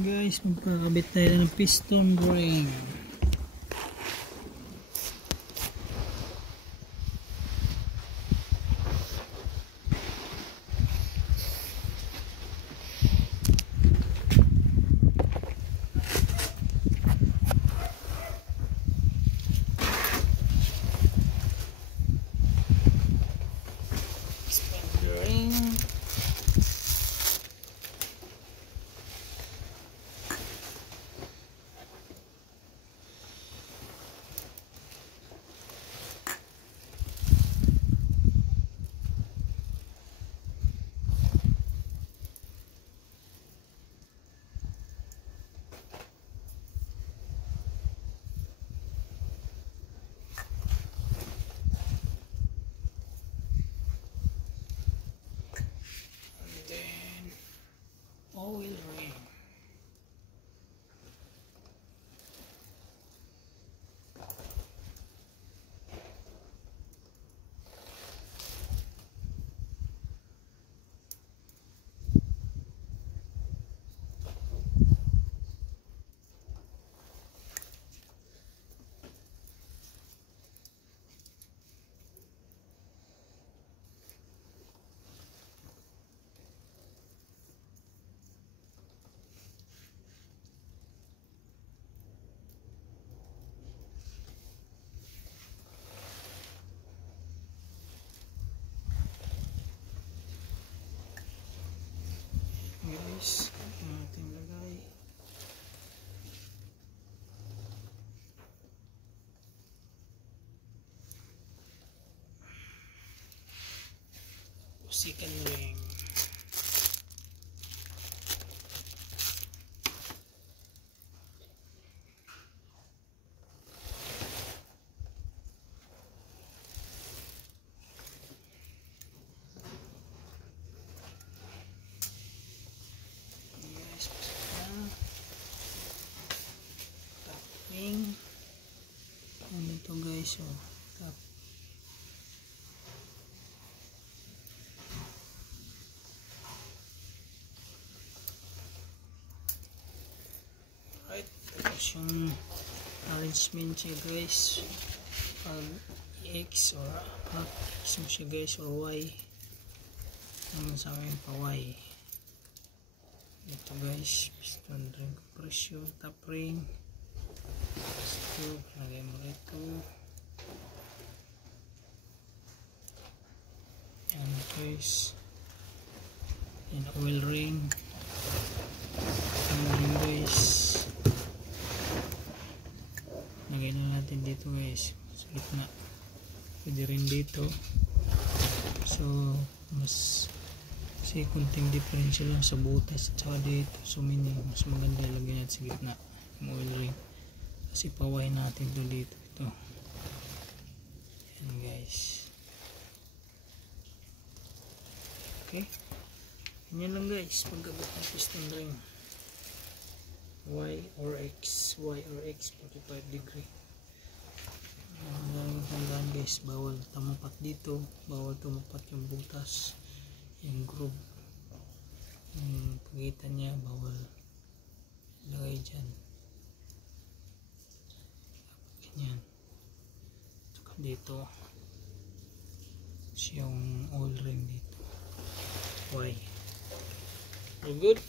Guys, magkakabit tayo ng piston ring. Oil ring. Guys, ating lagay. Second ring. Ano ito guys, oh, tap. Right, tapos yung arrangement siya guys, pag X or X mo siya guys, or Y, naman sa amin pa Y. Ito guys, piston ring compression, top ring. Ito, lagay mo ito. Ayan guys, yan oil ring. Oil ring guys, lagay na natin dito guys sa gitna, pwede rin dito. So mas kasi kunting differential lang sa butas at saka dito, so mas maganda ilagay natin sa gitna yung oil ring kasi paway natin to dito. Ito, yan guys. Okay, ganyan lang guys pagkabit ng piston ring. Y or X 45 degree. Tandaan guys, bawal tumupat dito, bawal tumupat yung butas, yung groove, yung pagitan niya bawal lagay dyan. Ganyan. Saka dito yung oil ring dito. Y. All good?